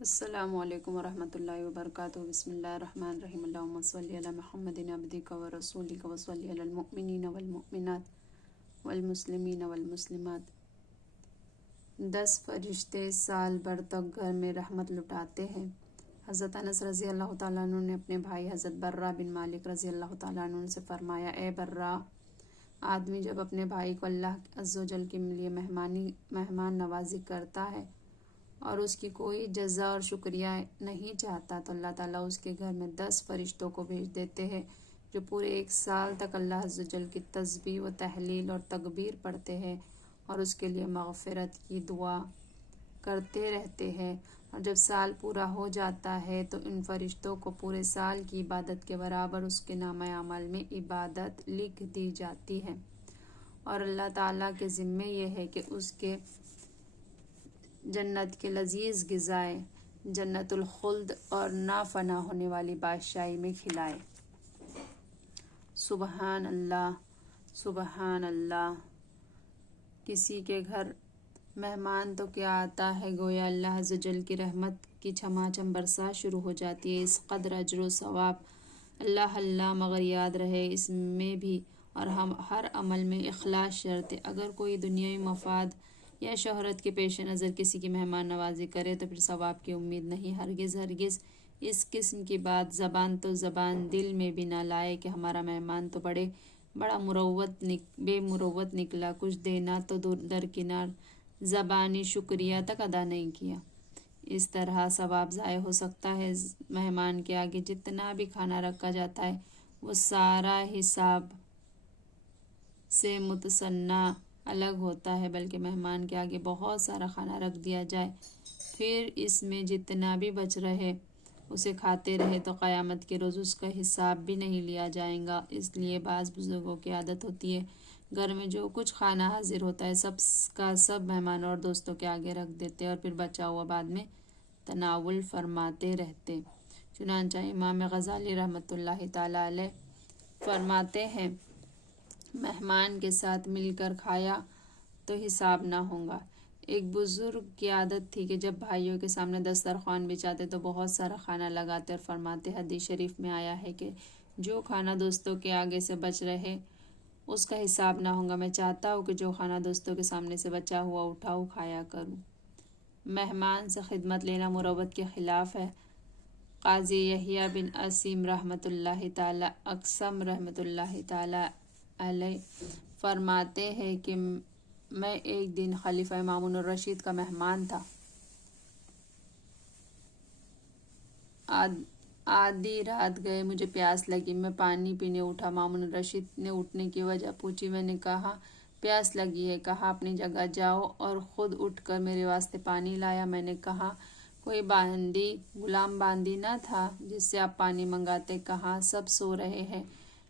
السلام علیکم ورحمۃ اللہ وبرکاتہ۔ بسم اللہ الرحمن الرحیم۔ اللہم صلی علی محمد عبدک ورسولک وصلی علی المؤمنین والمؤمنات والمسلمین والمسلمات۔ 10 فرشتے سال بھر تک گھر میں رحمت لٹاتے ہیں۔ حضرت انس رضی اللہ تعالیٰ عنہ نے اپنے بھائی حضرت برہ بن مالک رضی اللہ تعالیٰ عنہ سے فرمایا، اے برہ، آدمی جب اپنے بھائی کو اللہ عز و جل کے لیے مہمان نوازی کرتا ہے اور اس کی کوئی جزا اور شکریہ نہیں چاہتا تو اللہ تعالیٰ اس کے گھر میں 10 فرشتوں کو بھیج دیتے ہیں جو پورے 1 سال تک اللہ عز و جل کی تسبیح و تحلیل اور تکبیر پڑھتے ہیں اور اس کے لیے مغفرت کی دعا کرتے رہتے ہیں، اور جب سال پورا ہو جاتا ہے تو ان فرشتوں کو پورے سال کی عبادت کے برابر اس کے نامہ اعمال میں عبادت لکھ دی جاتی ہے، اور اللہ تعالیٰ کے ذمے یہ ہے کہ اس کے جنت کے لذیذ غذائیں جنت الخلد اور نا فنا ہونے والی بادشاہی میں کھلائے۔ سبحان اللہ، سبحان اللہ۔ کسی کے گھر مہمان تو کیا آتا ہے، گویا اللہ عز و جل کی رحمت کی چھما چھم برسات شروع ہو جاتی ہے۔ اس قدر اجر و ثواب اللہ اللہ، مگر یاد رہے اس میں بھی اور ہم ہر عمل میں اخلاص شرط ہے۔ اگر کوئی دنیاوی مفاد یا شہرت کے پیش نظر کسی کی مہمان نوازی کرے تو پھر ثواب کی امید نہیں۔ ہرگز ہرگز اس قسم کی بات زبان تو زبان دل میں بھی نہ لائے کہ ہمارا مہمان تو بڑا بے مروت نکلا، کچھ دینا تو درکنار، زبانی شکریہ تک ادا نہیں کیا۔ اس طرح ثواب ضائع ہو سکتا ہے۔ مہمان کے آگے جتنا بھی کھانا رکھا جاتا ہے وہ سارا حساب سے متصنع الگ ہوتا ہے، بلکہ مہمان کے آگے بہت سارا کھانا رکھ دیا جائے، پھر اس میں جتنا بھی بچ رہے اسے کھاتے رہے تو قیامت کے روز اس کا حساب بھی نہیں لیا جائے گا۔ اس لیے بعض بزرگوں کی عادت ہوتی ہے، گھر میں جو کچھ کھانا حاضر ہوتا ہے سب کا سب مہمانوں اور دوستوں کے آگے رکھ دیتے اور پھر بچا ہوا بعد میں تناول فرماتے رہتے۔ چنانچہ امام غزالی رحمۃ اللہ تعالیٰ علیہ فرماتے ہیں، مہمان کے ساتھ مل کر کھایا تو حساب نہ ہوگا۔ ایک بزرگ کی عادت تھی کہ جب بھائیوں کے سامنے دسترخوان بچھاتے تو بہت سارا کھانا لگاتے اور فرماتے، حدیث شریف میں آیا ہے کہ جو کھانا دوستوں کے آگے سے بچ رہے اس کا حساب نہ ہوگا۔ میں چاہتا ہوں کہ جو کھانا دوستوں کے سامنے سے بچا ہوا اٹھاؤ کھایا کروں۔ مہمان سے خدمت لینا مروت کے خلاف ہے۔ قاضی یحییٰ بن عاصم رحمۃ اللہ تعالی علیہ فرماتے ہیں کہ میں ایک دن خلیفہ مامون الرشید کا مہمان تھا۔ آدھی رات گئے، مجھے پیاس لگی، میں پانی پینے اٹھا۔ مامون الرشید نے اٹھنے کی وجہ پوچھی، میں نے کہا پیاس لگی ہے۔ کہا اپنی جگہ جاؤ، اور خود اٹھ کر میرے واسطے پانی لایا۔ میں نے کہا کوئی غلام باندی نہ تھا جس سے آپ پانی منگاتے؟ کہا سب سو رہے ہیں۔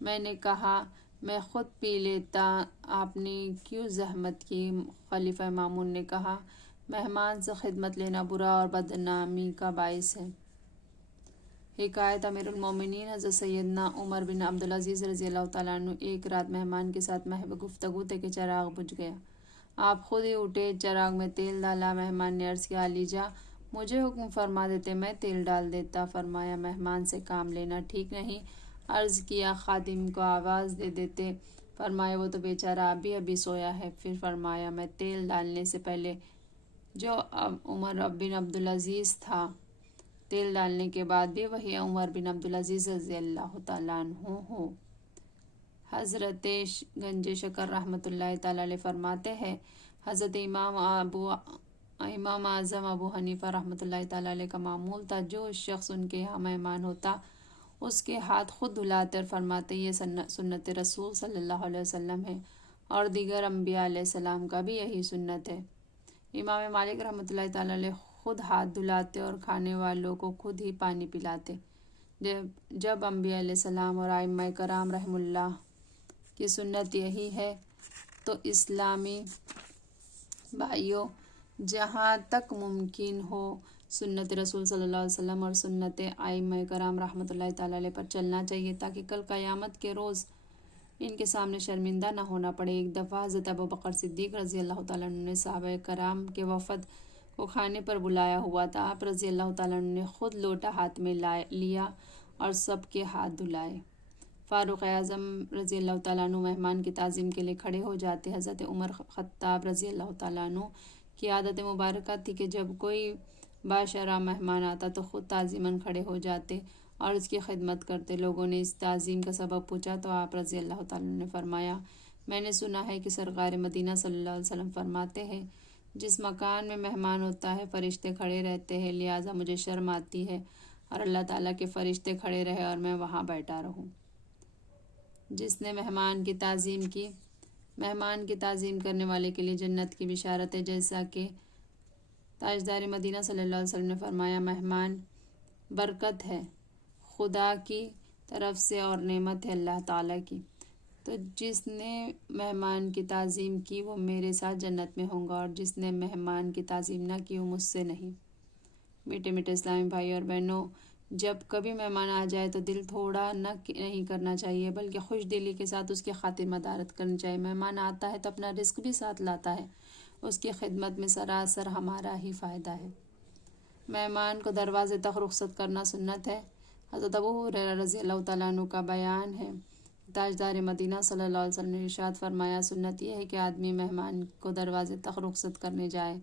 میں نے کہا میں خود پی لیتا، آپ نے کیوں زحمت کی؟ خلیفہ مامون نے کہا مہمان سے خدمت لینا برا اور بدنامی کا باعث ہے۔ حکایت امیر المومنین حضرت سیدنا عمر بن عبدالعزیز رضی اللہ تعالیٰ عنہ ایک رات مہمان کے ساتھ محض گفتگو تھے کہ چراغ بجھ گیا۔ آپ خود ہی اٹھے، چراغ میں تیل ڈالا۔ مہمان نے عرض کیا، علی جاں مجھے حکم فرما دیتے، میں تیل ڈال دیتا۔ فرمایا مہمان سے کام لینا ٹھیک نہیں۔ عرض کیا خادم کو آواز دے دیتے۔ فرمایا وہ تو بیچارہ ابھی سویا ہے۔ پھر فرمایا میں تیل ڈالنے سے پہلے جو عمر بن عبدالعزیز تھا، تیل ڈالنے کے بعد بھی وہی عمر بن عبدالعزیز رضی اللہ تعالیٰ عنہ ہو۔ حضرت گنج شکر رحمۃ اللہ تعالیٰ علیہ فرماتے ہیں، حضرت امام اعظم ابو حنیفہ رحمۃ اللہ تعالیٰ علیہ کا معمول تھا، جو شخص ان کے یہاں مہمان ہوتا اس کے ہاتھ خود دھلاتے اور فرماتے یہ سنت رسول صلی اللہ علیہ وسلم ہے، اور دیگر انبیاء علیہ السلام کا بھی یہی سنت ہے۔ امام مالک رحمۃ اللہ تعالیٰ علیہ خود ہاتھ دھلاتے اور کھانے والوں کو خود ہی پانی پلاتے۔ جب انبیاء علیہ السلام اور ائمہ کرام رحمہ اللہ کی سنت یہی ہے تو اسلامی بھائیوں، جہاں تک ممکن ہو سنت رسول صلی اللہ علیہ وسلم اور سنت ائمہ کرام رحمۃ اللہ تعالیٰ علیہ پر چلنا چاہیے تاکہ کل قیامت کے روز ان کے سامنے شرمندہ نہ ہونا پڑے۔ ایک دفعہ حضرت ابوبکر صدیق رضی اللہ تعالیٰ عنہ نے صحابہ کرام کے وفد کو کھانے پر بلایا ہوا تھا۔ آپ رضی اللہ تعالیٰ عنہ نے خود لوٹا ہاتھ میں لیا اور سب کے ہاتھ دھلائے۔ فاروق اعظم رضی اللہ تعالیٰ عنہ مہمان کی تعظیم کے لیے کھڑے ہو جاتے۔ حضرت عمر خطاب رضی اللہ تعالیٰ عنہ کی عادت مبارکہ تھی کہ جب کوئی باشرح مہمان آتا تو خود تعظیماً کھڑے ہو جاتے اور اس کی خدمت کرتے۔ لوگوں نے اس تعظیم کا سبب پوچھا تو آپ رضی اللہ تعالیٰ عنہ نے فرمایا، میں نے سنا ہے کہ سرکار مدینہ صلی اللہ علیہ وسلم فرماتے ہیں، جس مکان میں مہمان ہوتا ہے فرشتے کھڑے رہتے ہیں، لہٰذا مجھے شرم آتی ہے اور اللہ تعالیٰ کے فرشتے کھڑے رہے اور میں وہاں بیٹھا رہوں۔ جس نے مہمان کی تعظیم کرنے والے کے لیے جنت کی بشارت ہے، جیسا کہ تاجدار مدینہ صلی اللہ علیہ وسلم نے فرمایا، مہمان برکت ہے خدا کی طرف سے اور نعمت ہے اللہ تعالیٰ کی، تو جس نے مہمان کی تعظیم کی وہ میرے ساتھ جنت میں ہوں گا، اور جس نے مہمان کی تعظیم نہ کی وہ مجھ سے نہیں۔ میٹھے میٹھے اسلامی بھائی اور بہنوں، جب کبھی مہمان آ جائے تو دل تھوڑا نہیں کرنا چاہیے، بلکہ خوش دلی کے ساتھ اس کی خاطر مدارت کرنی چاہیے۔ مہمان آتا ہے تو اپنا رزق بھی ساتھ لاتا ہے، اس کی خدمت میں سراسر ہمارا ہی فائدہ ہے۔ مہمان کو دروازے تک رخصت کرنا سنت ہے۔ حضرت ابو ہریرہ رضی اللہ تعالیٰ عنہ کا بیان ہے، تاجدار مدینہ صلی اللہ علیہ وسلم نے ارشاد فرمایا، سنت یہ ہے کہ آدمی مہمان کو دروازے تک رخصت کرنے جائے۔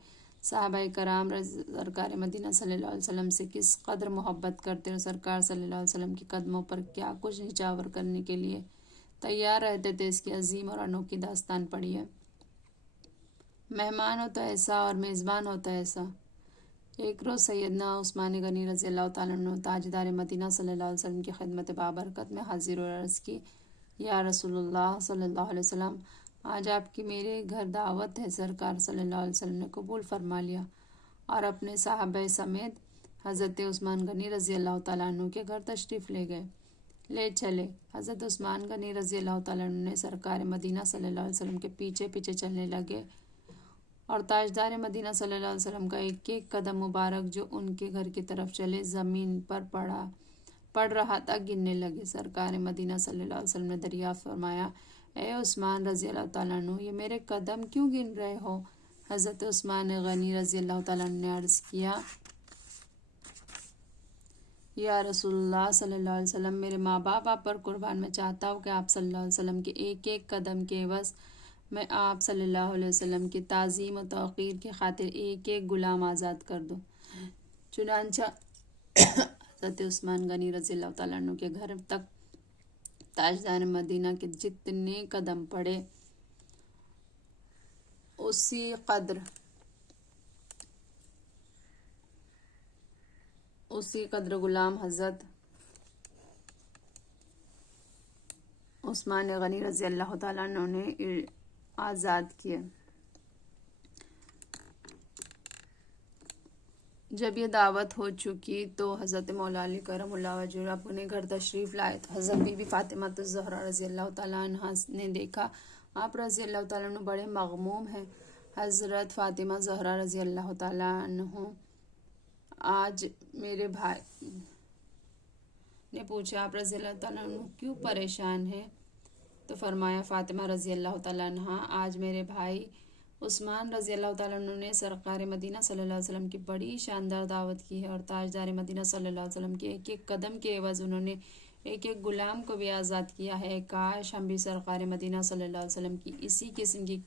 صحابہ کرام سرکار مدینہ صلی اللہ علیہ وسلم سے کس قدر محبت کرتے اور سرکار صلی اللہ علیہ وسلم کے قدموں پر کیا کچھ نچھاور کرنے کے لیے تیار رہتے تھے، اس کی عظیم اور انوکھی داستان پڑھی ہے۔ مہمان ہو تو ایسا اور میزبان ہو تو ایسا۔ ایک روز سیدنا عثمان غنی رضی اللہ تعالیٰ عنہ تاجدار مدینہ صلی اللہ علیہ وسلم کی خدمت بابرکت میں حاضر اور عرض کی، یا رسول اللہ صلی اللہ علیہ وسلم، آج آپ کی میرے گھر دعوت ہے۔ سرکار صلی اللہ علیہ وسلم نے قبول فرما لیا اور اپنے صحابہ سمیت حضرت عثمان غنی رضی اللہ تعالیٰ عنہ کے گھر تشریف لے چلے۔ حضرت عثمان غنی رضی اللہ تعالیٰ عنہ نے سرکار مدینہ صلی اللہ علیہ وسلم کے پیچھے پیچھے چلنے لگے اور تاجدار مدینہ صلی اللہ علیہ وسلم کا ایک ایک قدم مبارک جو ان کے گھر کی طرف چلے زمین پر پڑ رہا تھا گننے لگے۔ سرکار مدینہ صلی اللہ علیہ وسلم نے دریافت فرمایا، اے عثمان رضی اللہ تعالیٰ عنہ، یہ میرے قدم کیوں گن رہے ہو؟ حضرت عثمان غنی رضی اللہ تعالیٰ عنہ نے عرض کیا، یا رسول اللہ صلی اللہ علیہ وسلم، میرے ماں باپ آپ پر قربان، میں چاہتا ہوں کہ آپ صلی اللہ علیہ وسلم کے ایک ایک قدم کے عوض میں آپ صلی اللہ علیہ وسلم کی تعظیم و توقیر کی خاطر ایک ایک غلام آزاد کر دوں۔ چنانچہ حضرت عثمان غنی رضی اللہ تعالیٰ عنہ کے گھر تک تاجدار مدینہ کے جتنے قدم پڑے اسی قدر غلام حضرت عثمان غنی رضی اللہ تعالیٰ عنہ نے آزاد کیے۔ جب یہ دعوت ہو چکی تو حضرت مولا علی کرم اللہ وجہہ اپنے گھر تشریف لائے تو حضرت بی بی فاطمہ الزہرا رضی اللہ تعالیٰ عنہ نے دیکھا آپ رضی اللہ تعالیٰ عنہ بڑے مغموم ہیں۔ حضرت فاطمہ زہرا رضی اللہ تعالیٰ عنہ آج میرے بھائی نے پوچھا، آپ رضی اللہ تعالیٰ عنہ کیوں پریشان ہیں؟ تو فرمایا، فاطمہ رضی اللہ تعالیٰ عنہ، آج میرے بھائی عثمان رضی اللہ تعالیٰ عنہ نے سرکار مدینہ صلی اللہ علیہ وسلم کی بڑی شاندار دعوت کی ہے اور تاجدار مدینہ صلی اللہ علیہ وسلم کے ایک ایک قدم کے عوض انہوں نے ایک ایک غلام کو بھی آزاد کیا ہے۔ کاش ہم بھی سرکار مدینہ صلی اللہ علیہ وسلم کی اسی قسم کی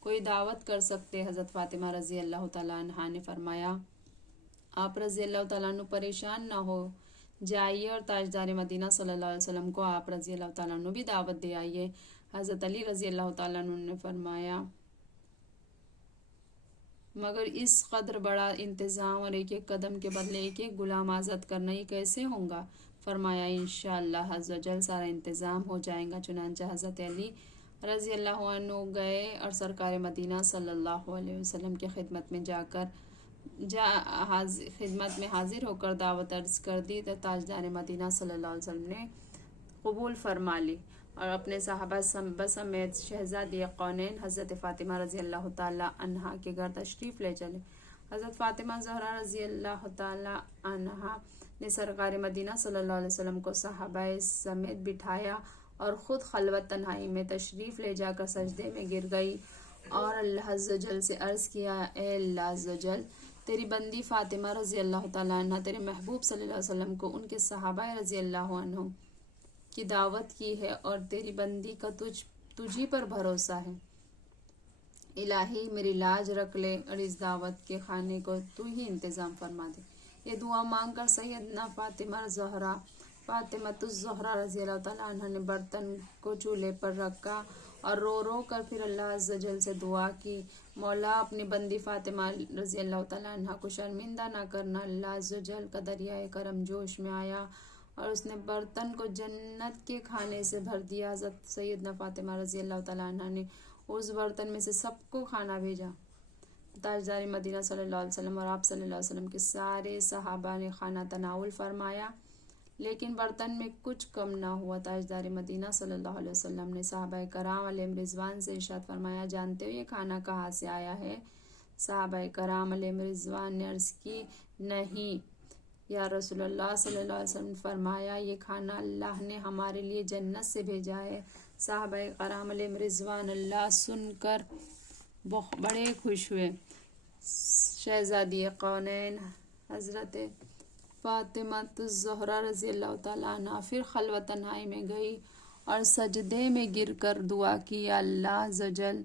کوئی دعوت کر سکتے۔ حضرت فاطمہ رضی اللہ تعالیٰ عنہ نے فرمایا، آپ رضی اللہ تعالیٰ عنہ پریشان نہ ہو جائیے اور تاجدار مدینہ صلی اللہ علیہ وسلم کو آپ رضی اللہ تعالیٰ عنہ بھی دعوت دے آئیے۔ حضرت علی رضی اللہ تعالیٰ عنہ نے فرمایا، مگر اس قدر بڑا انتظام اور ایک ایک قدم کے بدلے ایک ایک غلام آزاد کرنا یہ کیسے ہوگا؟ فرمایا، انشاءاللہ عز و جل سارا انتظام ہو جائے گا۔ چنانچہ حضرت علی رضی اللہ عنہ گئے اور سرکار مدینہ صلی اللہ علیہ وسلم کی خدمت میں حاضر ہو کر دعوت عرض کر دی تو تاجدار مدینہ صلی اللہ علیہ وسلم نے قبول فرما لی اور اپنے صحابہ سمیت شہزادی کونین حضرت فاطمہ رضی اللہ تعالیٰ عنہ کے گھر تشریف لے چلے۔ حضرت فاطمہ زہرا رضی اللہ تعالیٰ عنہ نے سرکار مدینہ صلی اللہ علیہ وسلم کو صحابہ سمیت بٹھایا اور خود خلوت تنہائی میں تشریف لے جا کر سجدے میں گر گئی اور اللہ عز و جل سے عرض کیا، اے اللہ عز و جل، تیری بندی فاطمہ رضی اللہ تعالیٰ عنہ تیرے محبوب صلی اللہ علیہ وسلم کو ان کے صحابہ رضی اللہ عنہ کی دعوت کی ہے اور تیری بندی کا تجھی پر بھروسہ ہے۔ الہی میری لاج رکھ لے اور اس دعوت کے کھانے کو تو ہی انتظام فرما دے۔ یہ دعا مانگ کر سیدنا فاطمۃ الزہرا رضی اللہ تعالیٰ عنہ نے برتن کو چولہے پر رکھا اور رو رو کر پھر اللہ عز و جل سے دعا کی، مولا اپنی بندی فاطمہ رضی اللہ تعالیٰ عنہ کو شرمندہ نہ کرنا۔ اللہ عز و جل کا دریائے کرم جوش میں آیا اور اس نے برتن کو جنت کے کھانے سے بھر دیا۔ حضرت سیدنا فاطمہ رضی اللہ تعالیٰ عنہ نے اس برتن میں سے سب کو کھانا بھیجا۔ تاجدار مدینہ صلی اللہ علیہ وسلم اور آپ صلی اللہ علیہ وسلم کے سارے صحابہ نے کھانا تناول فرمایا، لیکن برتن میں کچھ کم نہ ہوا۔ تاجدار مدینہ صلی اللہ علیہ وسلم نے صحابہ کرام علیہم رضوان سے ارشاد فرمایا، جانتے ہو یہ کھانا کہاں سے آیا ہے؟ صحابہ کرام علیہم رضوان نے عرض کی، نہیں یا رسول اللہ صلی اللہ علیہ وسلم نے فرمایا، یہ کھانا اللہ نے ہمارے لیے جنت سے بھیجا ہے۔ صحابہ کرام علیہم رضوان اللہ سن کر بڑے خوش ہوئے۔ شہزادی کونین حضرت فاطمہ الزہرا رضی اللہ تعالیٰ عنہ پھر خلوت تنہائی میں گئی اور سجدے میں گر کر دعا کی، یا اللہ عز و جل،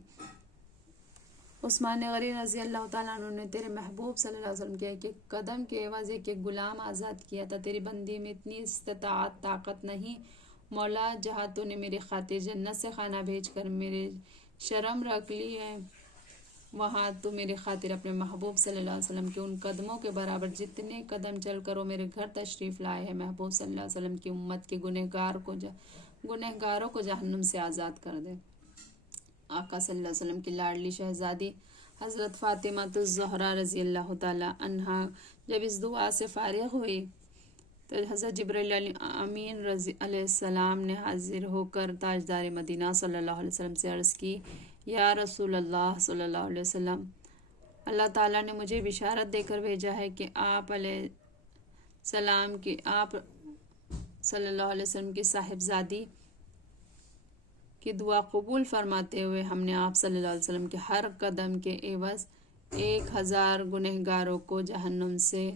عثمان غنی رضی اللہ تعالیٰ عنہ نے تیرے محبوب صلی اللہ علیہ وسلم کے ایک ایک قدم کے عوض ایک ایک غلام آزاد کیا تھا، تیری بندی میں اتنی استطاعت طاقت نہیں، مولا جہاں تو نے میری خاطر جنت سے کھانا بھیج کر میرے شرم رکھ لی ہے، وہاں تو میری خاطر اپنے محبوب صلی اللہ علیہ وسلم کے ان قدموں کے برابر جتنے قدم چل کر وہ میرے گھر تشریف لائے ہیں، محبوب صلی اللہ علیہ وسلم کی امت کے گنہگاروں کو جہنم سے آزاد کر دے۔ آقا صلی اللہ علیہ وسلم کی لاڈلی شہزادی حضرت فاطمہ الزہرا رضی اللہ تعالیٰ عنہا جب اس دعا سے فارغ ہوئی تو حضرت جبرائیل امین علیہ السلام نے حاضر ہو کر تاجدار مدینہ صلی اللہ علیہ وسلم سے عرض کی، یا رسول اللہ صلی اللہ علیہ وسلم، اللہ تعالیٰ نے مجھے بشارت دے کر بھیجا ہے کہ آپ صلی اللہ علیہ وسلم کی صاحبزادی کی دعا قبول فرماتے ہوئے ہم نے آپ صلی اللہ علیہ وسلم کے ہر قدم کے عوض 1000 گنہگاروں کو جہنم سے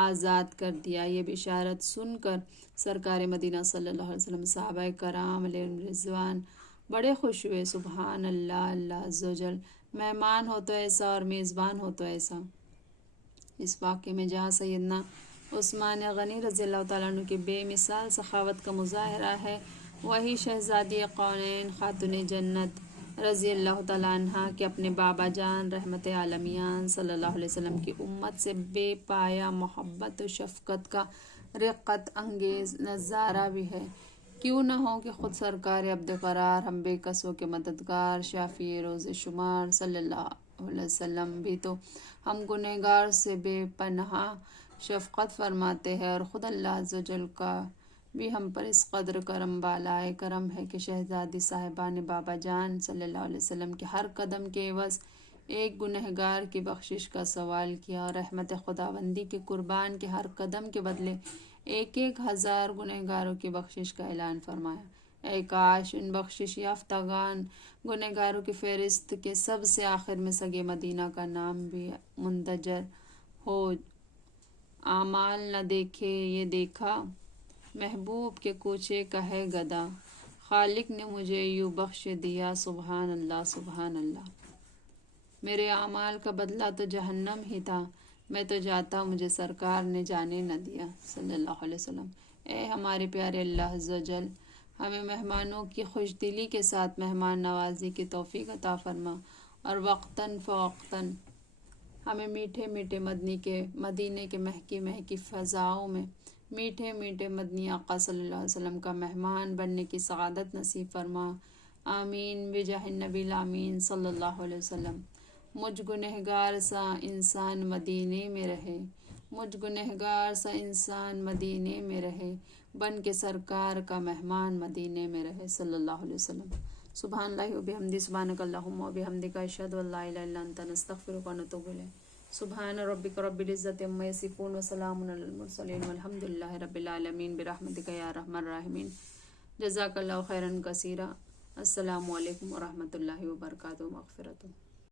آزاد کر دیا۔ یہ بشارت سن کر سرکار مدینہ صلی اللہ علیہ وسلم صحابہ کرام علیہم رضوان بڑے خوش ہوئے۔ سبحان اللہ، اللہ عز و جل، مہمان ہو تو ایسا اور میزبان ہو تو ایسا۔ اس واقعے میں جہاں سیدنا عثمان غنی رضی اللہ تعالیٰ عنہ کی بے مثال سخاوت کا مظاہرہ ہے، وہی شہزادی کونین خاتون جنت رضی اللہ تعالیٰ عنہ کے اپنے بابا جان رحمت عالمیان صلی اللہ علیہ وسلم کی امت سے بے پایا محبت و شفقت کا رقت انگیز نظارہ بھی ہے۔ کیوں نہ ہو کہ خود سرکار عبد قرار، ہم بے کسوں کے مددگار، شافی روز شمار صلی اللہ علیہ وسلم بھی تو ہم گنہگار سے بے پناہ شفقت فرماتے ہیں، اور خود اللہ عز و جل کا بھی ہم پر اس قدر کرم بالائے کرم ہے کہ شہزادی صاحبہ نے بابا جان صلی اللہ علیہ وسلم کے ہر قدم کے عوض ایک گنہگار کی بخشش کا سوال کیا، اور رحمت خداوندی کے قربان کے ہر قدم کے بدلے 1000 گنہگاروں کی بخشش کا اعلان فرمایا۔ اے کاش ان بخشش یافتگان گنہگاروں کی فہرست کے سب سے آخر میں سگے مدینہ کا نام بھی مندرج ہو۔ اعمال نہ دیکھے یہ دیکھا، محبوب کے کوچے کا ہے گدا، خالق نے مجھے یوں بخش دیا، سبحان اللہ سبحان اللہ۔ میرے اعمال کا بدلہ تو جہنم ہی تھا، میں تو جاتا مجھے سرکار نے جانے نہ دیا صلی اللہ علیہ وسلم۔ اے ہمارے پیارے اللہ عز و جل، ہمیں مہمانوں کی خوش دلی کے ساتھ مہمان نوازی کی توفیق عطا فرما، اور وقتاً فوقتاً ہمیں میٹھے میٹھے مدینے کے مہکی مہکی فضاؤں میں میٹھے میٹھے مدنی آقا صلی اللہ علیہ وسلم کا مہمان بننے کی سعادت نصیب فرما، آمین بجاہ النبی الامین صلی اللہ علیہ وسلم۔ مجھ گنہگار سا انسان مدینے میں رہے، مجھ گنہگار سا انسان مدینے میں رہے، بن کے سرکار کا مہمان مدینے میں رہے صلی اللہ علیہ وسلم۔ سبحان اللہ و بحمدہ، سبحانک اللہم و بحمدک، اشہد ان لا الہ الا انت، نستغفرک و نتوب الیک۔ سبحان ربک رب العزۃ عما یصفون وسلام علی المرسلین والحمد للہ رب العالمین برحمتک یا ارحم الراحمین۔ جزاک اللہ خیرا کثیرا۔ السلام علیکم ورحمۃ اللہ وبرکاتہ، مغفرۃ۔